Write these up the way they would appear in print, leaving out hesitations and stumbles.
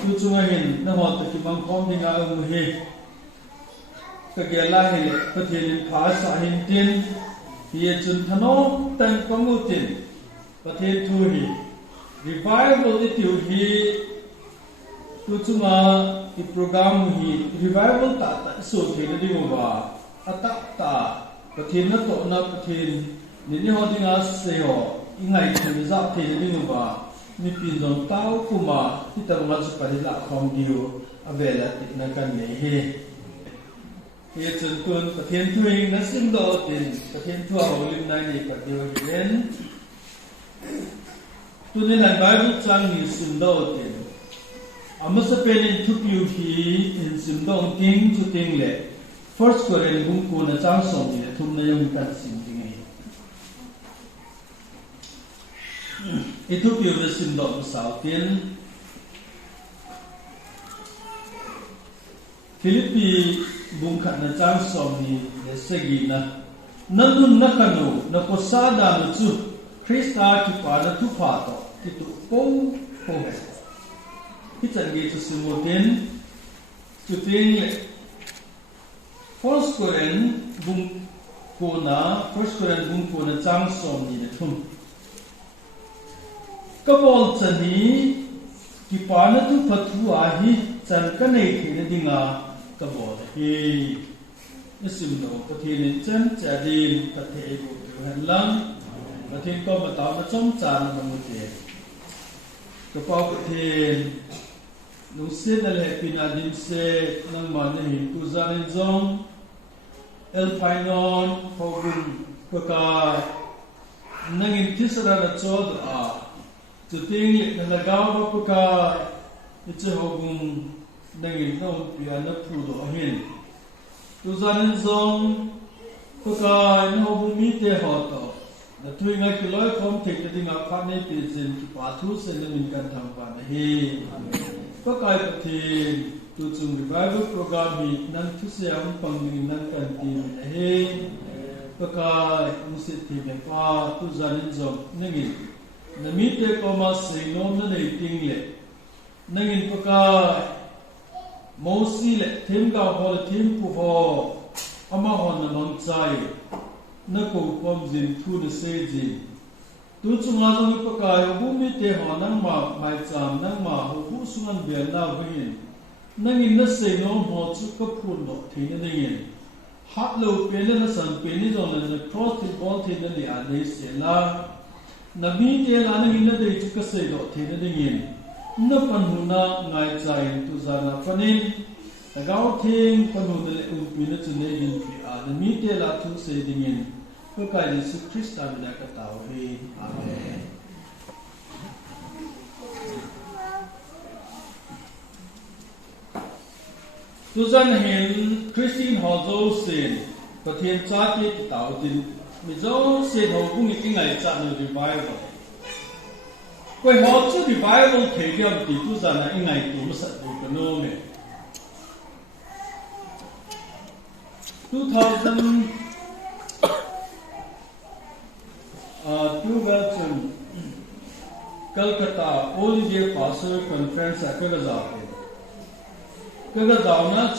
tu chunga hin na hot ki mang khom dinga ang he ka ge la he Pathen pha sa hin tin hi chun thano tan pamutin Pathen thu hi revival itu hi tu chunga i program hi revival ta so the na dingo ba ata ta Pathen na to na Pathen ni ni ho dinga se ho ingai the za the na dingo ba mi pin dong tao kuma ti ta ma su pa Letkholen dio avela ti na kan ne he he chun tun Pathen thui na sim do tin Pathen thu ho lim nai ni pa dio hilen tu ne lan Bible chang ni sim do tin amasa penin thu piu hi in sim dong ting chu ting le first Korean bung ko na chang som ni thum na yong kan sim ting itu piu de sim do sao tin Philippi bung khat na chang som ni le segi na nanun na kanu na ko sa da nu chu Krista ki pa na thu pha to ki tu po po he ki chan ge chu sim mo tin chu ting le first Korean bung ko na chang som ni le thum kabol chani ki pa na thu phathu a hi chan ka nei the na dinga kabol hi isim no Pathen chan cha din ka the bu han lang Pathen ko ma ta ma chom chan ma mu te ka pa Pathen nu se na le pina din se nang ma ne hin tu zan zong L.Phainom hogun ka nangin tisra na chod a chu ting le na gaw ba ka che hogun nangin no pia na phu do hin tu zan zong ka no bu mi te ho to na thui nga ki loi khom thik te dinga pha ne pi jin ki pa thu se na min kan thang pa na he ka kai Pathen tu chung revival program hi nan thu se am pang ni nan kan ti na he ka kai mu se ti me pa tu zan zong nangin na mi te ko ma se no na nei ting le nangin ka kai mo si le them ga ho le them pu ho ama hon na mang chai na ko kom jin thu de se ji tu chunga jong pa ka bu mi te ho nang ma mai cham nang ma ho bu sungan be na hin nangin na se no ho chu ka phun do thi na nangin hat lo pe na san pe ni jong na cross the ball thi na li a nei se la na mi te la nangin na de chu ka se do thi na nangin na pan hu na ngai chai tu za na panin ta gao thing pan hu de u pi na chu nei din pi a na mi te la thu se dingin ko kai Yesu Krista mi na ka tao he amen tu zan hin Christine ho zo sin Pathen cha ti tao din mi zo se ho bu mi ting ai cha no revival koi ho chu revival the gyam ti tu zan na ingai tu ma sa tu ka no me 2012 Calcutta All India Pastor Conference a Kagazao na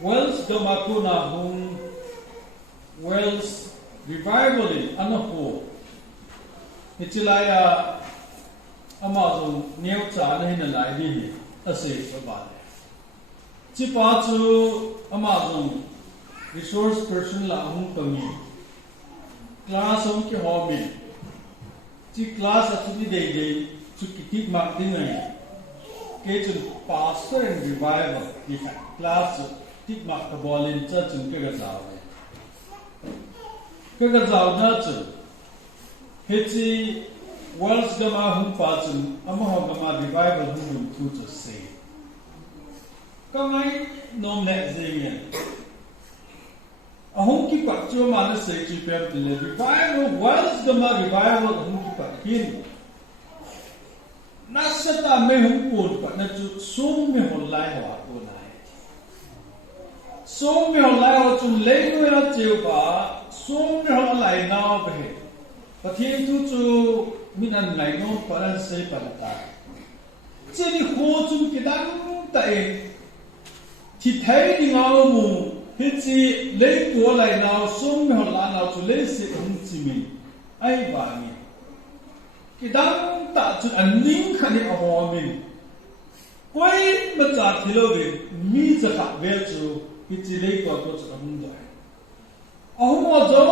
Wells Gamakuna hung Wells revival in Anapo Ichilaya Amazon Neucha na hinalai di asay babale Chipatu Amazon resource person la hung kami class hung ki hobby chi class atuni day chu kitik mak din ngai ke chun pastor and revival ki class tik mak ka bolin cha chun ke ga zaw na chun hechi worlds gama hung pa chun ama ho gama revival hung tu to say kamai nom le zingen ahung ki pak chu ma na say chi pe le revival worlds gama revival hung ki pak hin nasata me hung pun pa na chu sum me hol lai ho ko nai sum me hol lai ho chu le no ya cheu ba sum me hol lai na ba he Pathen tu chu minan ngai no paran sei pa ta chỉ đi khô chung cái đắng tại thì thấy đi ngao mù hết chỉ lấy của lại nào xuống hoặc là nào chú lấy sự không chỉ mình ai và mình cái đắng tạ chút anh nín khăn đi ở hòa mình quay mà trả thì lâu về miจะขับเวจูที่จะเลยกว่าตัวจะมุ่งได้เอาว่าเจ้า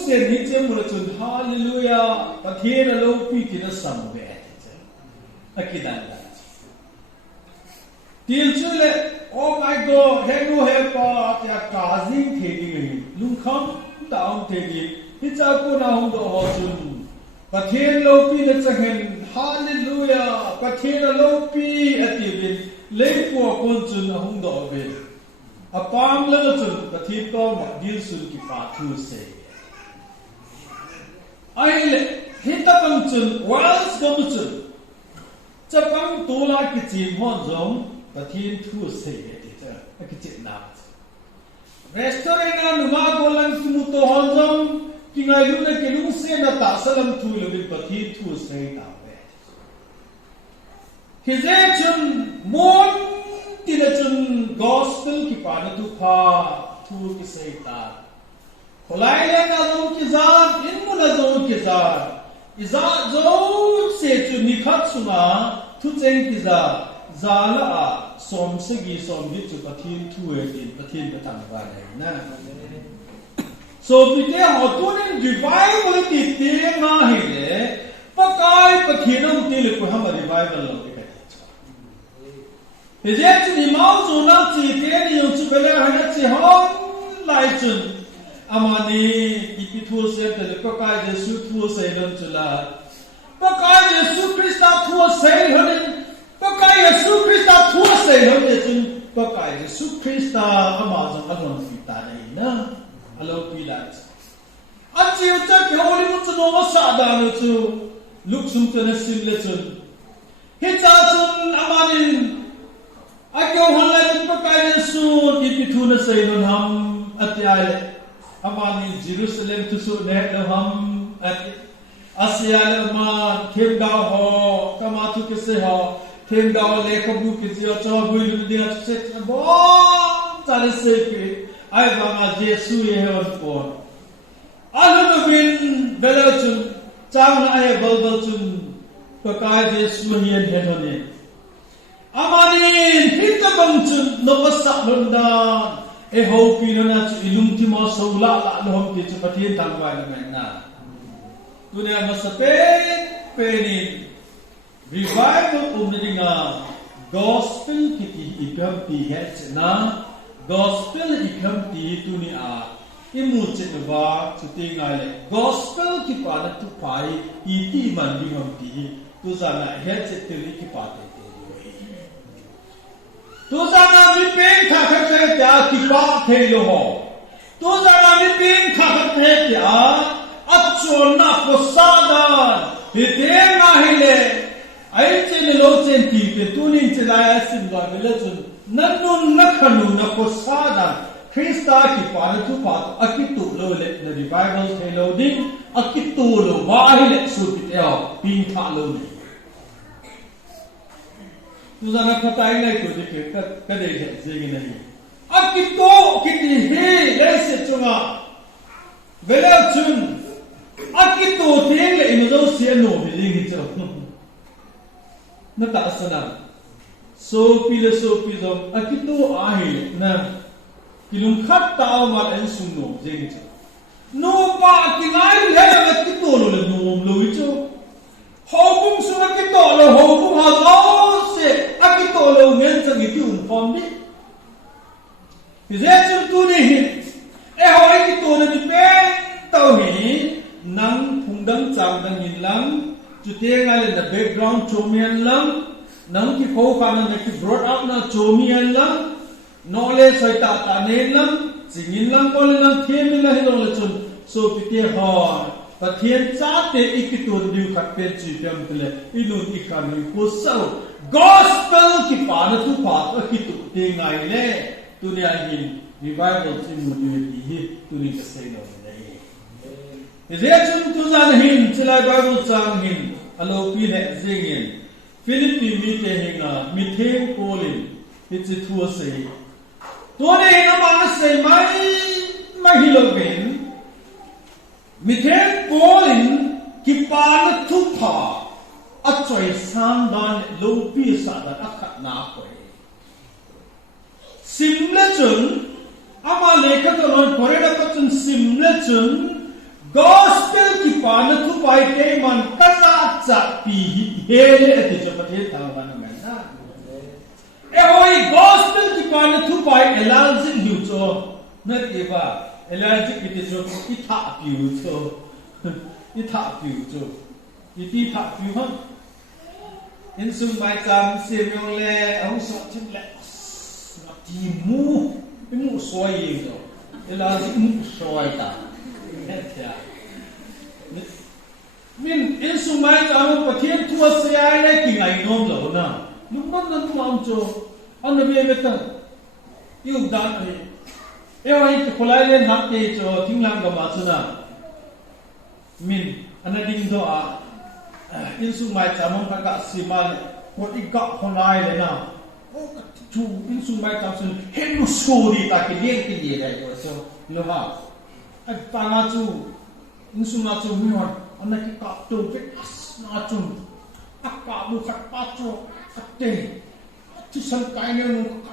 เสียนิจมุลจุนฮาเลลูยาประเทศเราปีที่นั่นสัมเวชเจ้าอากิดันละที่จุเลย oh my god เฮนูเฮปาจะกาซิงเทดีลุงคำดาวเทดีที่เจ้ากูน่าหุ่นตัวหัวจุนประเทศเราปีนั่นจะเห็นฮาเลลูยาประเทศเราปีอติบินเล็กกว่าคนจุนหุ่นตัวเวอปามเล่นจุนประเทศก็มาดิลสุนกิปาทูเซไอ้เล่ฮิตาบังจุนวอลส์ก็มุจุนจะบังตัวลากิจิมฮอนจงประเทศทูเซติเจ้ากิจินับรีสตอร์เรนนุมาโกลังสมุทรฮอนจงกินไงลุงเนี่ยกินลุงเสียนาตาสลัมทูลบิประเทศทูเซตาเวคิดเจจุนมอนที่เดจุน gospel กิปานะทุพาทูกิเซตาคนไล่เล่นนะจงกิจารอินมุนะจงกิจารอิจารจงเสียจุนนิคัตสุนาทุเจงกิจารจาละสมสกีสมวิจุประเทศทูเอติประเทศประทังวาเลยนะso pite hotunin revival ti tema hele pakai pakhinam ti le ko ham revival lo ke he je ti mau zo na ti te ni yo chu bele ha chi hon lai chun amani ipi thu se te le pakai jesu thu se don chula pakai jesu krista thu se honin pakai jesu krista thu se honin chun pakai jesu krista ama zo anon fi ta nei na alo pilat achiu cha ke holi mu chu no sa da nu chu luk sum te na sim le chun he cha chun amanin akyo hon la chun pa kai su ki pi thu na sei non ham atyai amanin jerusalem tu su ne lo ham at asia le ma khem da ho kama tu ke se ho khem da le ko bu ke ji cha bu lu dia se bo cha le se pe ai ba ma jesu ye hon pon alu bin belachun chang ai balbal chun pakai jesu hian hedone amani hita bang chun no wasa londa e ho pinona chu ilum ti mo sola la lom ti chu pathin tangwai na na dunia masape peni revival umdinga gospel kiti ikam ti het na gospel ikam ti tunia imu chetwa chuti ngale gospel ki pada tu pai iti man bi hom ti tu sana het chetli ki pate tu sana mi pen kha kha se ja ki pa the lo ho tu sana mi pen kha kha the ja achona ko sadan he te na hele ai chen lo chen ti pe tu nin chelaya sim ga le chun nanun nakhanu na ko sadan Krista ki panu tu pat akitu lo le the revival thelo ding akitu lo wahi le su ti eo pin tha lo ni tu zana khatai lai ko de ke ka de je je ni akitu kiti he le se chunga vela chun akitu theng le ino zo sia no bi ling hi cho na ta sana so pi zo akitu a hi na kilum khat tao ma en sum no jeng cha no pa ki ngai le na ki to lo le no lo i cho ho bum su ki to lo ho bum ha zo se a ki to lo ngen cha gi tu un pom ni je chun tu ni e ho ai ki to ni pe tao ni nang phung dang cham dang yin lang chu te nga le the background chomian lang nang ki ko ka na ki brought up na chomian lang knowledge sai ta ta nen lam jingin lam kol lam thiem la hi long la chun so pite ho pathian cha te ikitun diu khat pe chi pem tle ilun ikani ko sau gospel ki pa na tu pa akitu te ngai le dunia hin revival chi mu ni hi tu ni ka sei no nei je chun tu zan hin chilai bible chang hin alo pi le zingin ฟิลิปปินส์มีเจหิงมีเทงโกลินมีจิตทัวเสตัวนี้นะมันเสไม่ฮิโลเกนมีเทงโกลินกิปานทุกผาอัจฉริยสันดานลูปีศาจอักขนาไปสิมเลจุนอามาเลขตัวนั้นพอเรื่องปัจจุบันสิมเลจุน gospel กิปานทุกไปเกมันก็จะปีเฮเลติจประเทศทางนั้นเหมือนกันเอ้ย gospel กิปานทุกไปเอลาจิลิวโจนั่นเองว่าเอลาจิกิติโจอิทาปิวโจอิทาปิวโจอิทาปิวฮะอินซุมไปจำเสียงยงเล่เอาสอดชิมเล่ทีมูมูสวยอยู่จ้ะเวลาที่มูสวยตาเนี่ยเถอะมินอินสุมาจามุปเทียนทัวเสียเลยกิ่งไอ้น้องเหล่านั้นลุงนั่นตัวอันโจอันนั้นเบี้ยเบ็ดยูดันเลยเอ้ยคนไล่เล่นนักเตะโจทิ้งหลังกับมาสุนัขมินอันนั้นดิ้งตัวอินสุมาจามุพักกะสิมาเลยคนอีกกับคนไล่เลยนะจูอินสุมาจำสุนเห็นลูกโซ่ดีตาเลี้ยงที่ดีเลยก็so lo haไอ้ปานาจูอินสุมาจูมีวันอันนั้นก็กับตัวเป็นนาจูอักกาบุขัดป้าจูขัดเตะที่สังกัดเนี่ย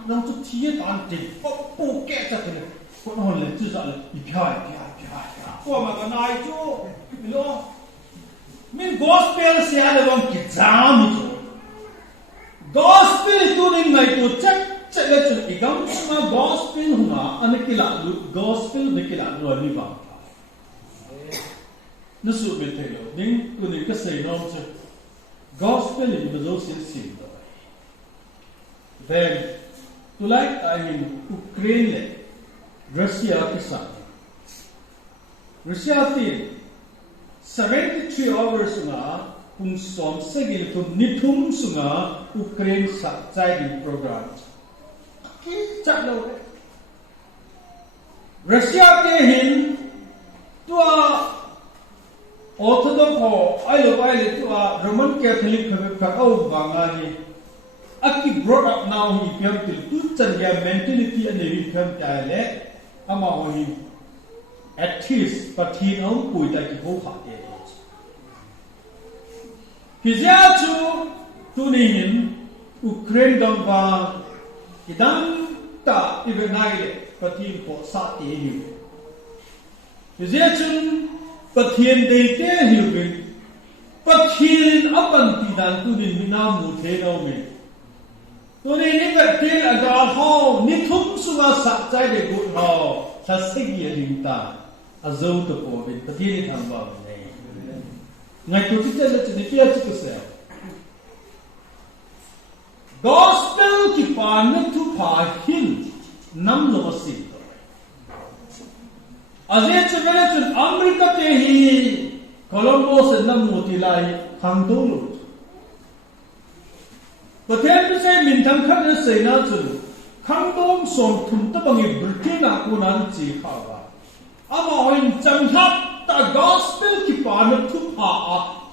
น้องทุกทีตอนเด็กก็ปูแก่จัดเลยคนนั้นเลยจุดอะไรอีกอย่างพวกมันก็นายจูไม่รู้มินกอสเปลเสียเลยวันกิจามิจูgospel itu ni ngai tu cek le tu igam sama gospel huna anekila gospel nekila lo ni ba nasu betelo ning tu ni ka sei nom che gospel ni bezo sin da then to like I mean Ukraine le Russia ke sath Russia ti 73 hours nga kung som segil tu nithum sunga Ukraine sa chai program ki chalo Russia ke hin tua Orthodox ho ai le tua Roman Catholic ka au bangani aki brought up now he came to tu chanya mentality and he came to ama ho hi atheist pathin au pui ta ki ho kha de Kizia chu tunin Ukraine dongba idam ta ibenai pathin po sa te hi Kizia chun pathin de te hi bin pathin apan ti dan tunin mina mu the no me tunin ni ka tin aga ho ni thum suwa sa chai de gu ho sa sig ye ling ta azau to po bin pathin tham ba ngai tu kita le ni pia tu se gospel ki pan tu pa hin nam lo si aje che vele tu america te hi colombo se nam moti lai khang do lu pathen tu se min thang khat se na chu khang dom som thum ta bangi britain a ko nan chi kha ba ama hoin chang thap ta gospel ki pan tu pa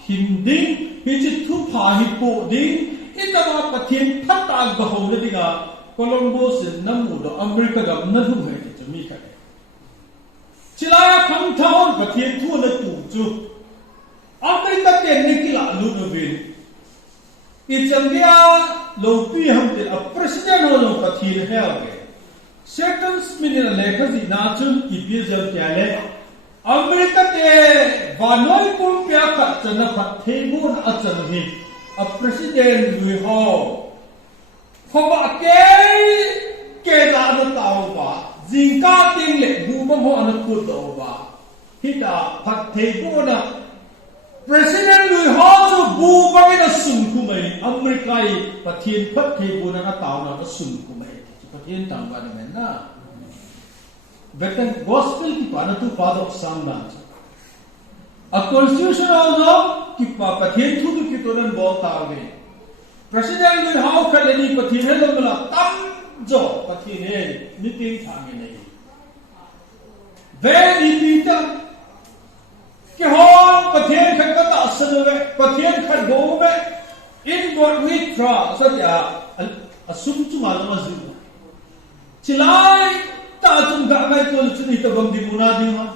hinding hi tu pa hi po ding itama pathin phata ba ho le dinga colombo se namu do america ga na hu he ti mi kha chila kham thon pathin thu na tu chu america te ni ki la lu do bin i changia lo pi ham te a president ho lo pathin he age second minute le kha ji na chun i bi jam kya le America te vanoi kum pya ka chana phathe mun achan hi a president lui ho khoba ke la na taw ba jingka ting le bu ba ho an ku do ba hita phathe ko na president lui ho chu bu ba na sum ku mai America I pathin phathe ko na taw na sum ku mai pathin tang ba ni na Better gospel ki pana tu father of samban. A constitution also ki pathin thu ki tolan bo tawe. President will how can any pathin hello mala tam jo pathin he meeting thame nahi. Very pita ki ho pathin khat ka ta asal ve pathin khat go ve in God we trust saja asum cuma lama zina cilai tak cuma gak mai tu cuni tabang di munadi mah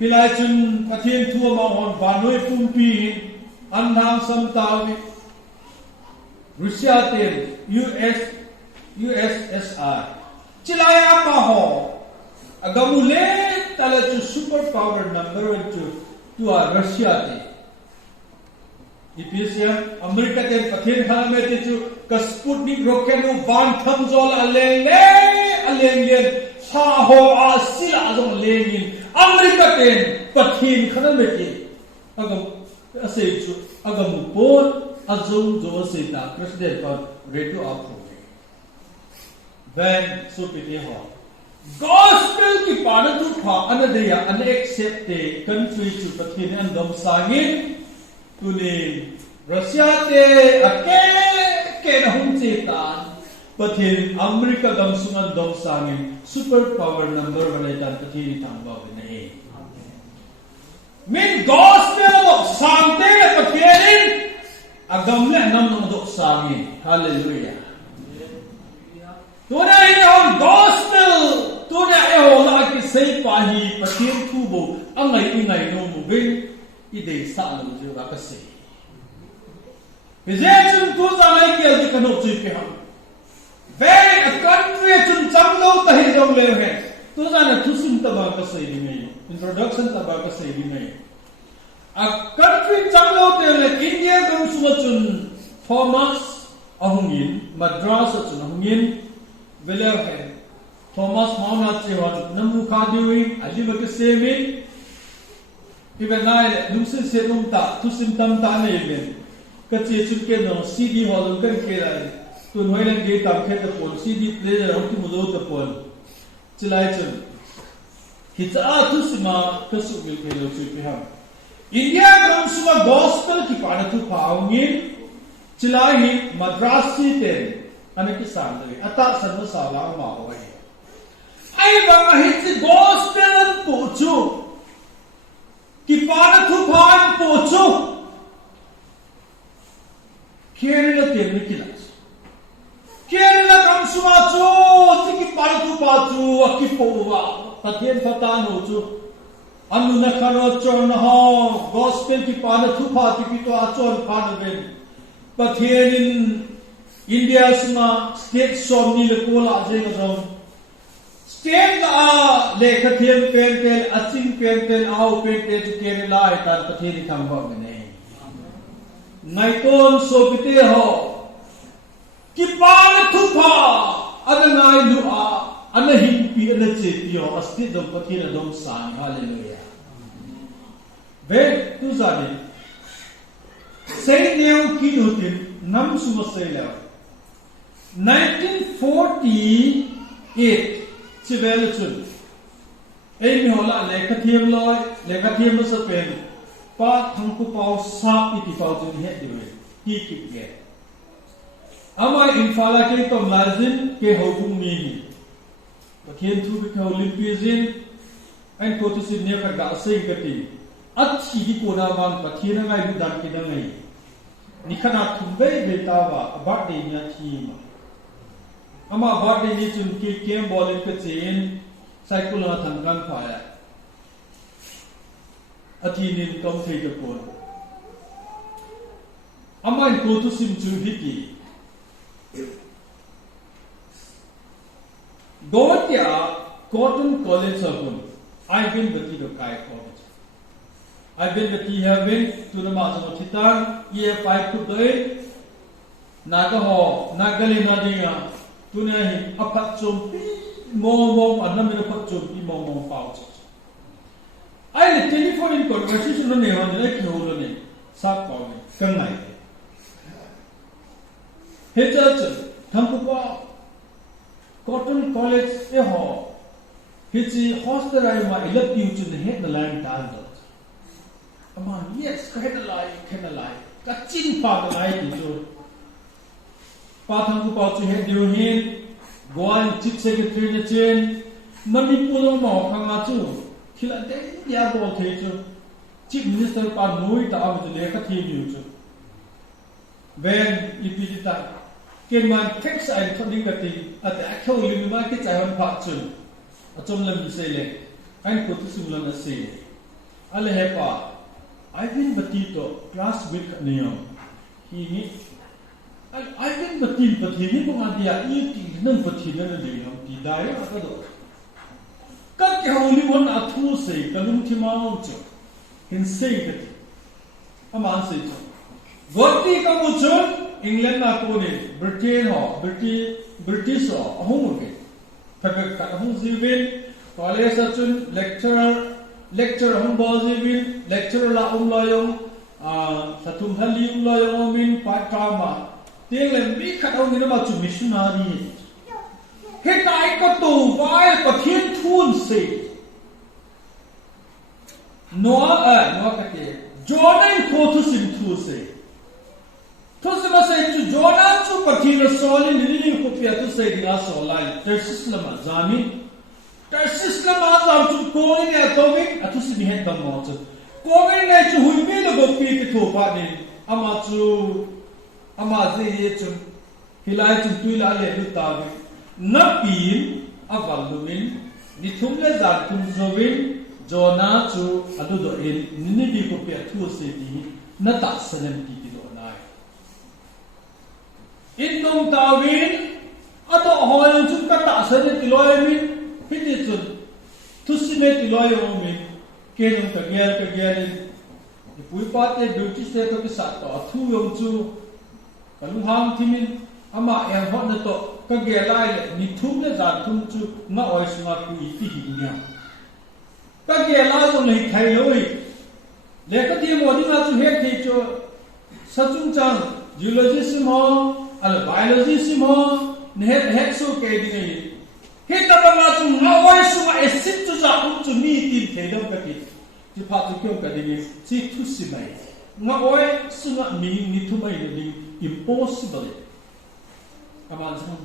hilai cun Pathen tua mahon banoi pumpi anhang samtawi Rusia ten USSR cilai apa ho agamule tala tu super power number one tu Rusia ten EPCM Amerika ten Pathen khala me te chu ka Sputnik rocket nu ban tham zol aleng len sa ho asila azong lengin Amerika ten Pathen khala me te agam ase chu agam pon azong jo se ta president pa radio up when so pite ho gospel ki pada tu pha anadeya unaccepted country chu Pathen an dom sangin tuni Russia te ke na hung chetan Pathen America dam sungan dom sangin super power number one tan Pathen thangba nei min gospel sangte Pathen agam le nam dok sangin hallelujah tuna in gospel tuna e ho la ki sei pa hi Pathen thu bo angai no mu bin idei sa lo ju ka sei Bizejun tu zamai kiel di kanok cui ke ham. Very a country chun changlo tahi jong leo he. Tu zana tu sim taba ka sei di mai. Introduction taba ka sei di mai. A country changlo te le India kam suma chun Thomas ahungin Madras chun ahungin veleo he. Thomas mauna che wa namu kha diwi ali ba ke semi. Ibe nai lumsin se lum ta tu sim tam ta nei le. Cái chuyện kia nó CD họ dùng cái kia là tôi nói là cái tạm khét tập phun CD player không thì một lô tập phun chỉ lại chừng thì ta tu sima cái sự việc kia là chuyện kia India kam suma gospel ki pada tu paungin chỉ lại hi madrasi ten anh cái sản đấy ata sản nó sao là mà vậy ai bằng hi cái gospel anh phụ chu ki pada tu phan phụ chu Kerala temni kilas. Kerala kam suma chu tiki partu patu akipo wa Pathen patan ho chu anu na kharo chon ho gospel ki pana thu pha tiki to achon phan ben Pathen in India suma state somni le kola je ga state a lekhathem pentel asing pentel au pentel Kerala eta Pathen thangba ne Ngai ton so pite ho ki pan thu pha ana ngai lu a ana hin pi ana che pi ho asti dom Pathen dom sang hallelujah ve tu zani sei neu ki nu tin nam su ma sei la 1948 chivel chun ei mi hola lekhathem loi lekhathem sa pen pa thang ku pau sap iti pau jun he diwe ki kip ge amai infala ke tom lazin ke hobung mi Pathen thu bi ka olympizin an ko tu sin ne ka ga sei gati at chi di ko na man Pathen ngai bu dan ki ngai ni khana thumbe be ta wa abad de nya thi ma ama abad de ni chun ki kem bolin ka chen cycle na thang kan pha ya Athinin kom thei ka pon amai ko tu sim chu hiti Gotia Cotton College Sabun I've been with the Kai College I've been with the Heaven to the Master Titan EF5 to the Nagaho Nagali Nadia Tunahi Apachum Momom and Namina Pachum Momom Pouch I had a telephone conversation on the Letkholen Chongloi Kang Nai Hechach Thampupa Cotton College e ho Hichi hostel I ma elect you to the headline down. Aman yes headline Kachin pa the line to Pa Thampupa to head you hin Goan chief secretary the chain Manipur mo khanga chu Khila de ya bo the chu Chief Minister pa noi ta am to le ka thi yu chu เวนอีพีจิตาเกณฑ์มันเท็กซ์ไอ้คนนี้ก็ตีอาจจะเข้าลิมมาที่ใจมันพักจนจนลำเสเลยไอ้คนที่สุดลำเสยอะไรเหรอไอ้เป็นปฏิโตคลาสวิกเนี่ยทีนี้ไอ้เป็นปฏินี้พวกมันเดียอีกนั่นปฏินั่นเลยครับที่ได้ก็ดูก็แค่ลิมมันอัทุเสยก็ลุงที่มาเอาจ้ะเห็นเสยกันอามาเสยจ้ะวัดที่ก็มุจฉอิงแลนด์นักโอนบริเตนหอบริติชหออาหุ่นกันถ้าเกิดการหุ่นซีวิลคอลเลจจุนเลคเชอร์หุ่นบอลซีวิลเลคเชอร์ละลอยงสัตุมฮัลลีลอยงมินปาร์ตามาเตียงเล่มมีขัดเอาเงินมาจุมิชนารีเหตุใดก็ตูไว้ก็เทียนทุนสินัวกันเดียจอนันโคตุสิมทุสิทุสิมาเสยจุจอนันจุปฏิรสอลินนี่คุปยาตุเสยดิอาสอลายเตอร์ซิสลามาจามิเตอร์ซิสลามาจามจุโกลิเนี่ยตัววินทุสิมีเหตุดำมอจุโกวินเนี่ยจุหุยมีระบบปีติถูกปาดิอามาเจียจุฮิลายจุตุยลาเลลุตาวินับปีนอวัลลุมินนิทุมเลจาตุมโจวินจอนาจูอดุโดเอ็นนิบีคุปยาทุเสยดินัตสเลมปีติโดนายอินนุมตาวินอตัวหอยจุดกระตาเสนติลอยมินพิจิตรทุสิเมติลอยมินเกนุมกะเกียร์ปุยปาเตบิวตี้สเตตก็สัตต่อทุยงจูกัลุหามทิมินอามาเอ็มฮอตโตกะเกียร์ไล่นิทุมเลจาทุมจูงะออยสมาคุยที่หินเนี่ยกะเกียร์ไล่ตรงนี้ไทยเลยเลกที่โมดีมาจูเฮที่จูสัจจุจังจิโลจิสิมออะไรไบโอโลจิสิมอเนี่ยเฮกโซเกดินี่เฮตตะมาจูงะออยสมาเอซิจูจาอุจูมีติเทดมกะติที่พาทุกคนกันดีที่ทุสิไม่งะโอยสุงะมีนิทุไม่เนี่ย impossible อามาจัง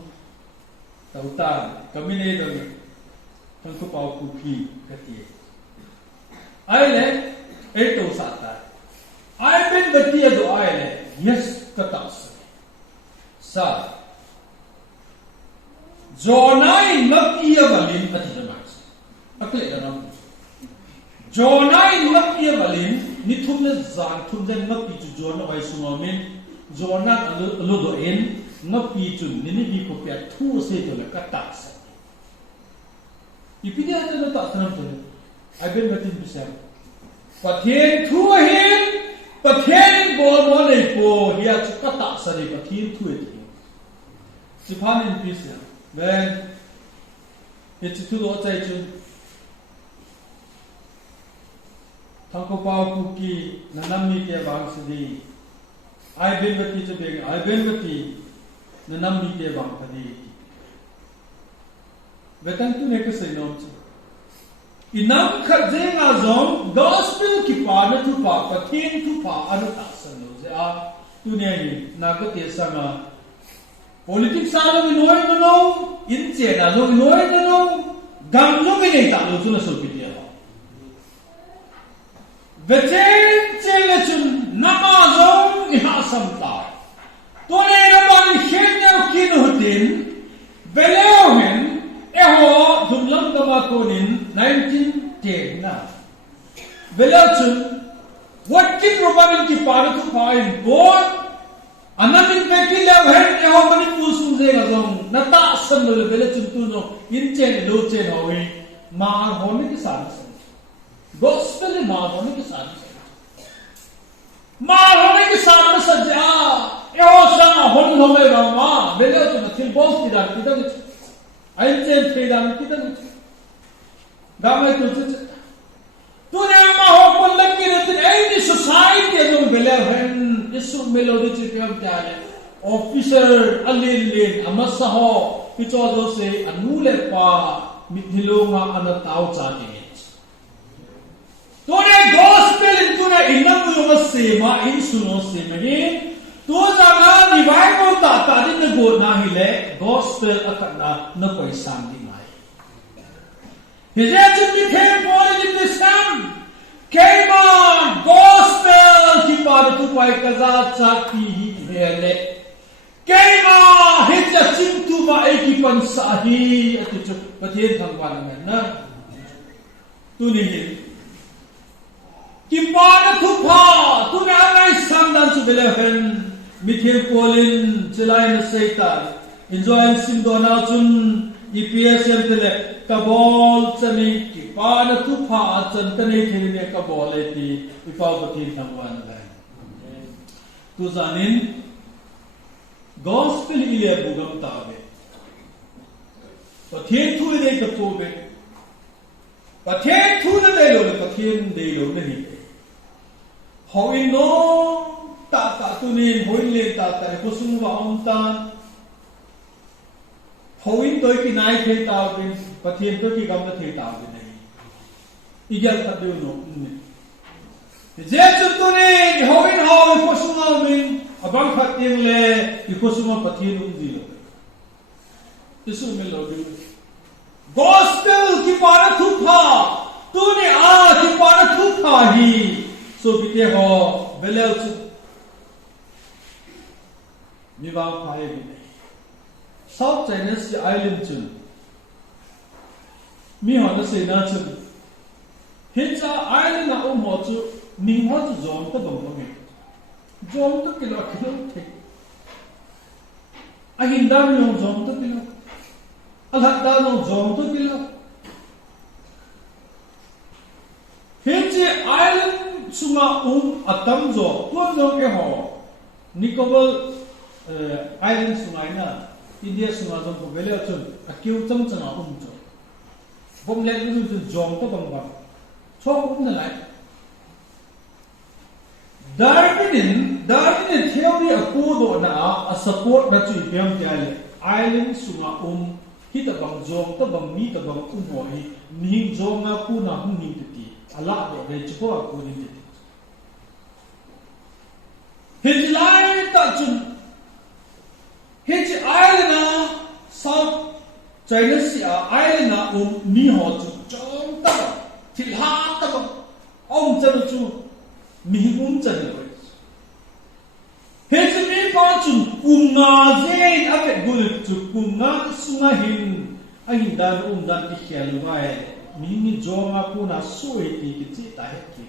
ตาวตาก็ไม่ได้ตรงนี้ทั้งคู่เป่าคุกีกันดีไอ้เล่ไอ้ตัวสัตย์ไอ้เป็นบัดเดียดไอ้เล่ yes ก็ตัดสิสัตย์จอนายนับเอียบลินอธิษฐานอักเลดนะจอนายนับเอียบลินนิทุมเลจานทุมเจนนับปีจุจอนไว้สุมามินจอนักอลุโดเอ็นนับปีจุนนี่บีคุปยาทูเสยตัวเล็กตัดสิอีพีเดียจะนับตัดสินตัวไอ้เป็นบัตินพิเศษประเทศทั่วเห็นประเทศบอลมอลเลยโปเฮียจุกตัดสินประเทศทั่วที่สิพานินพิเศษเบนเฮจิตุโลใจจุนทั้งคู่เป่าคุกีนั่นนั่นมีเกี่ยวกับสิ่งนี้ไอ้เป็นวัตถุจะเป็นไอ้เป็นวัตถุนั่นนั่นมีเกี่ยวกับคดีเวทันตุเนี่ยก็เสียน้ำจุอินัมขัดเจงอาจง gospel ที่ป่านทุป่าประเทศทุป่าอนุตักสนุเจ้าตุเนี่ยนี่นักเตะสังอา politics อาจจะน้อยนั่นเอาอินเจนอาจจะน้อยนั่นเอาดังนู้นไม่ได้ตามรู้นะสุดที่เดียวเวทเจเลจุนนามาจงอิหาสัมตาตัวเองมันเขียนเอากินหัวดินเวลาเห็นหัวดุลลังกมาโคนิน1910นะเวลาจุนวัดกินรูปนั้นที่ปาร์ตุพายบอลอันนั้นเป็นกินแล้วเห็นหัวมันพูดสุ่มเจงจงนัตตาสันโลเวลาจุนตุโนอินเจนโลเจนเอาไว้มาหัวนี่ก็สารสันgospel में माँ होने के साथ माँ होने के साथ में सजा ये हो सना होने होने वाला बेले तो मथिल बहुत किधर किधर ऐंचें किधर किधर गामे तुझे तूने माँ हो कौन लगी रहती है ऐसी सोसाइटी जो बेले हैं इस मेलोडी चिपक क्या है ऑफिसर अलील अमसा हो पिछोड़ों से अनुले पा मिथिलोंगा अनताव चाहते हैं तूने gospel तूने इन्हें मुझे सेवा इन सुनो सेमनी तू जाना निवाय को ताता दिन गोना ही ले gospel अकन्ना न कोई शांति माय हिजे चुप्पी थे बोले जितने शाम केमा gospel की बात तू पाई कज़ा चाहती ही वेले kon sahi atu chu Pathen thangwan men na tu ni hin ki pa na thu pha tu na nai samdan chu bele hen mithe polin chilai na seitan enjoy simdona chun EPSM tele kabol chani ki pa na thu pha chan tani thine kabol eti ipau Pathen thangwan lai tu zanin gospel ile bugam tabe Pathen thu ne ka tobe Pathen thu na de lo Pathen de lo na hi hoin no ta tu ni hoin le ta ko sung wa om ta hoin toi ki nai the ta bin Pathen to ki gam na the ta bin nei igal ta de no ni je chu tu ni hoin ho ko sung wa min abang khat ting le ki ko sung wa Pathen di lo isu me lo du gospel ki para thu pha tu ni a ki para thu pha hi so bite ho belel chu mi ba phai bi South China Sea Island chu mi ho na se na chu hincha island na ho chu ning ho chu zom ta bang bang zom ta kilo the a hin dam yong zom ta kilo Alat da no zom to kilo Hinchi island sunga atam zo tuan zo ke ho Nicobol island sunga na India sunga zo ko bele chun akiu cham changa zo bom le nu zom to bang bang chok na lai Darwin theory a ko do na a support na chu ipiam tiale island sunga hita bang zong ta bang mi ta bang umoi ning zong na ku na hung ning ti ala do re chuko ku ning ti hijlai ta chun hij island na South China Sea island na mi ho chu chong ta thil ha ta bang om chan chu mi chan lo Hezi mi pa chun kunga zen ape gulit chu kunga sunga hin ahin dan dan ti khel vai mi jonga kuna soi ti chi ta he ki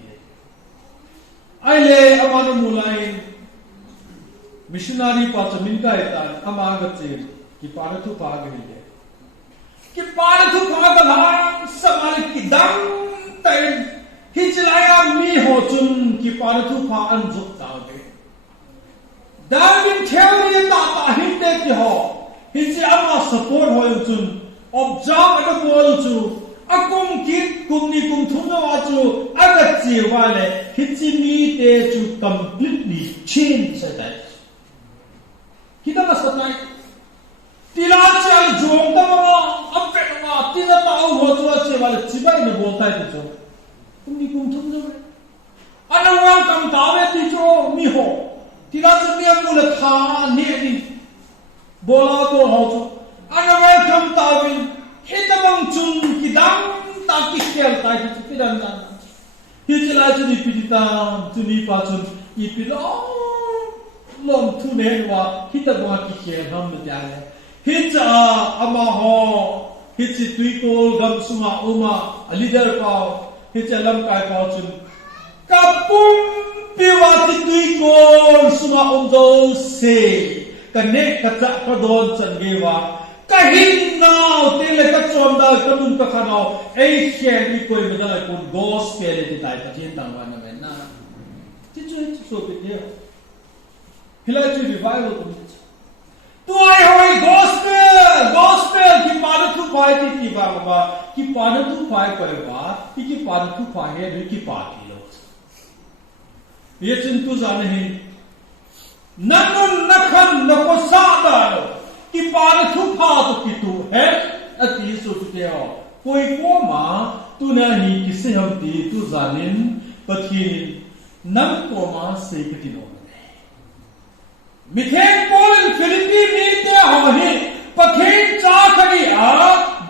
ai le amanu mulai missionary pa chamin ka eta ama ga che ki pa thu pa ga ni ki pa thu pa ga la samal ki dam tai hijlaya mi ho chun ki pa thu pa an juk ta ge Darwin theory ta hinte ki ho hinchi ama support ho chun observe at bol chu akum kit kumni kum thunga wa chu aga chi wa le hinchi mi te chu completely change sai kita ka satai tila chal jong ta ma ape ma tila ta ho chu che wa le chibai ne boltai ti chu kumni kum thunga wa ana wa kam ta we ti chu mi ho Tila sumia mula tha ni ni bola to ho chu ana welcome tawin hita bang chung kidang ta ki khel tai chu kidan dan hi chila chu ni pidita chu ni pa chun I pilo lom thu ne wa hita bang ki khel ham ne ja le hita ama ho hiti tui ko gam sunga uma leader pa hita lam kai pa chun kapung Piwati tui kon sunga omdo se kane kacha kadon changewa kahin now tele ka chomda kanun ka khano ei khen ni koi meda kon gospel ti tai Pathen tangwan na men na ti chu so pe de hilai chu revival ko tu ai hoi gospel ki padu tu pai ti ba ki padu tu pai kare ba ki padu tu pai he ki pa ki ये चिंतु जाने हैं नकुन नखन नको सादा कि पारथु फात कितु है अति सुचते हो कोई को मां तू नहीं किसे हम ती तू जानिन Pathen नम को मां से कितिनो मिथेन पोल फिलिपी मीते हो ही Pathen चा करी आ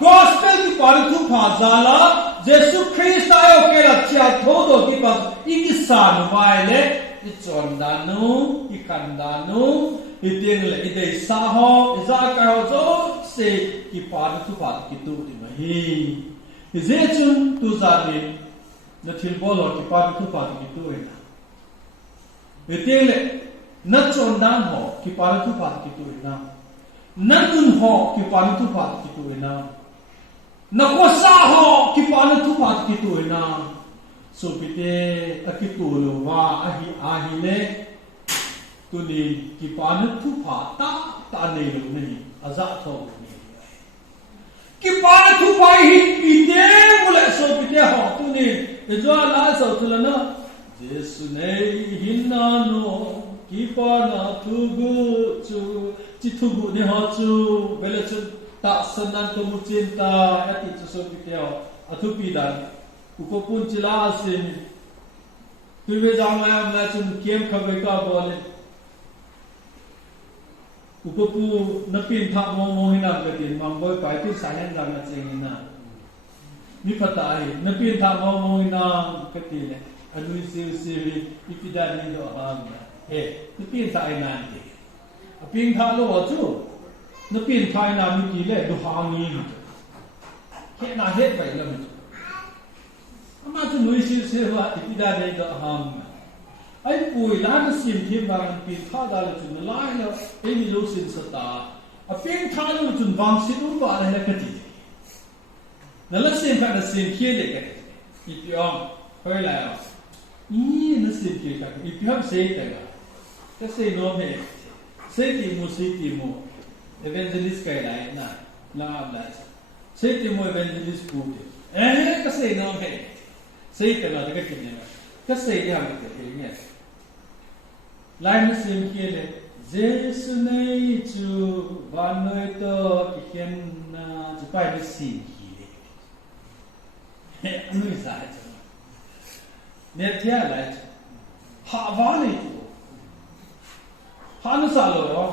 gospel की पारथु फाजाला जेसु ख्रिस्ट आयो के रक्षा थोदो की पास इकिसान वाले इचोंदानु इकंदानु इतेंगले इदे साहो इजा का हो जो se ki pa tu pa ki tu ti ma hi je chun tu za ni na thil bol ki pa tu pa ki tu ina etele na chon dan ho ki pa tu pa ki tu ina na nun ho ki pa tu pa ki tu ina na ko sa ho ki pa tu pa ki tu ina so pite akitu lo wa ahi le tu ni ki pa tu pa ta nei lo ni aza tho ni ki pa tu pa hi pite mula so pite ho tu ni jo la so tu la na jesu nei hinna no ki pa na tu gu chu chi tu gu ni ho chu bele chu ta sanan ko mu cinta ati chu so pite ho athu pi dan uko pun chila asin tu ve jang la chun kiem khabe ka bole upopu napin tha mo hina gatin mamboi pai tu sayan dang na chengina mi patai napin tha mo hina gatin anui se ipida ni do ham napin tha ai nan ti apin tha lo chu napin tha na mi ki le do ha ni he na he pai lam ama chu nui se wa ipida ni do ham ai pui la na sim thim bang pin tha da la chun la la ai ni lo sin sa ta a pin tha lo chun bang sin u ba la ka ti na la sim ka da sim khie le ka i pyong hoi la i na sim khie ka i pyong se ta ga ka se no me se ti mo evangelist ka la na la bla se ti mo evangelist pu ka se no me se ta la ka ti ne ka se ya me te ne lai na sim khie le jesu nei chu van noi to ki khen na chu pai na sim khie le anu sa cha ne thia lai ha va nei tu ha na sa lo ro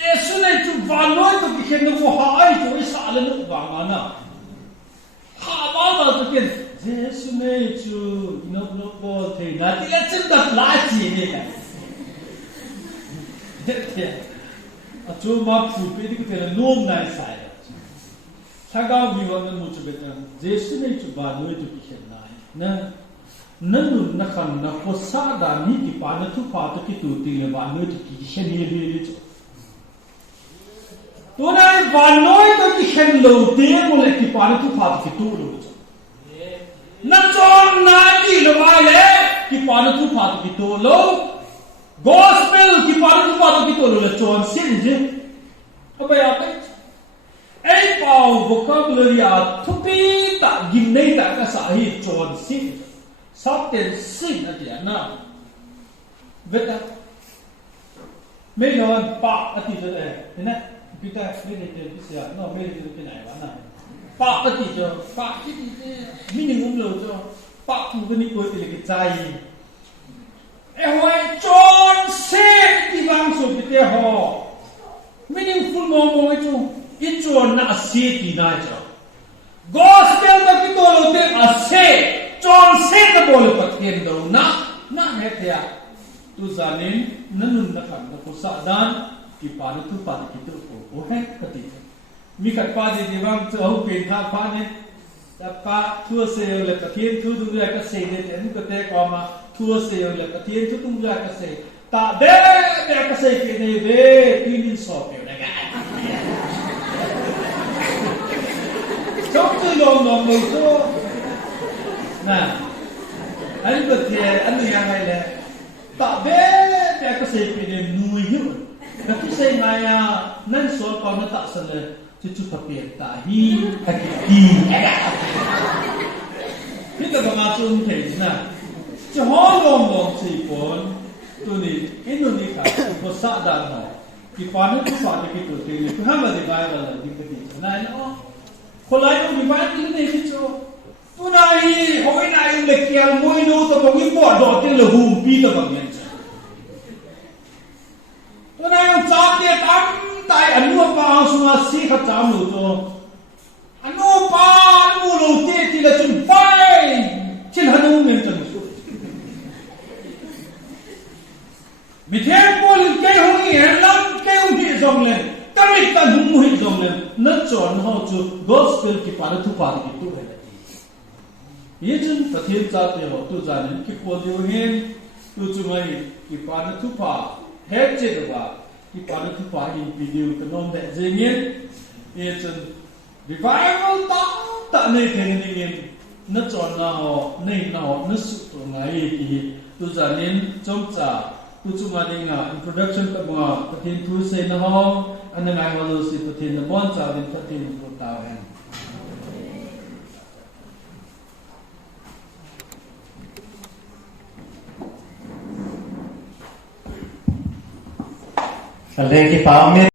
jesu nei chu van noi to ki khen na ha ai chu sa le no ba ma na ha va na to ken jesu nei chu no bo the na ti la chen da la chi ne ka a chu ma phu pe di ke la nom nai sai sa ga mi wa na mu chu be ta jesu nei chu ba noi tu ki khen nai na nanu na khan na ko sa da ni ki pa na tu pa tu ki tu ti le ba noi tu ki khen ni le le chu tu nai ba noi tu ki khen lo te mo le ki pa na tu pa tu ki tu lo na chon na ki lo ba le ki pa na tu pa ki to lo gospel ki pa na tu pa ki to lo le chon sin je aba ya pe ai pau vocabulary a thu pi ta gin nei ta ka sa hi chon sin sabten sin a dia na veta me non pa ati je ne pita me te pisia no me te ke nai wa na pa ati jo pa ki ti minimum lo jo pa ku ni ko te le ke chai e hoi chon se ti bang so te ho meaningful mo jo i chon na si ti na jo gospel da ki to lo te a se chon se ta bol pa ken do na he thia tu zanin nanun na khan na ko sa dan ki pa na tu pa ki to ko he ka ti mi kat pa di wang cho hu pin tha pa ne ta pa thua se le ka thien thu du la ka se ne ten ko te ko ma thua se le ka thien thu tung la ka se ta de ka se ke ne ve tin so pe na ga chok tu long lo so na ai ko te an ya mai le ta de ka se pe ne nu yu ka ti se na ya nan so pa na ta sa le cucu papier tahi kaki kita mengatur ni na johong long sipon tu ni Indonesia besar dan no di mana tu pada kita tu ni tu hamba di Bible lah di kita na no kolai tu di mana tu ni tu tu nai hoi nai lekian moi no tu bangi po do te le humpi tu bangi tu nai cak dia tam tai anu pa sunga si kha cham lu to anu pa anu lo te ti la chun pai chin hanu men chang su mi the pol ke hu hi lam ke hu hi zong len ta mi ta nu hi chọn họ chú gospel cái phản thu phản cái tu hay là ý chân Pathen cha thì họ tu ra nên cái quan điều hen tu chú ngay cái phản thu phản hết chết rồi bà cái phản thu phản in video cái nom đại dễ nghe ý chân revival ta này thế này nghe nó chọn là họ này là họ nó sự của ngay thì tu ra nên trong cha tu chú mà đi ngà introduction các mga Pathen thu say na họ anh em ai vào si Pathen na bon cha din Pathen của tao hen Letkholen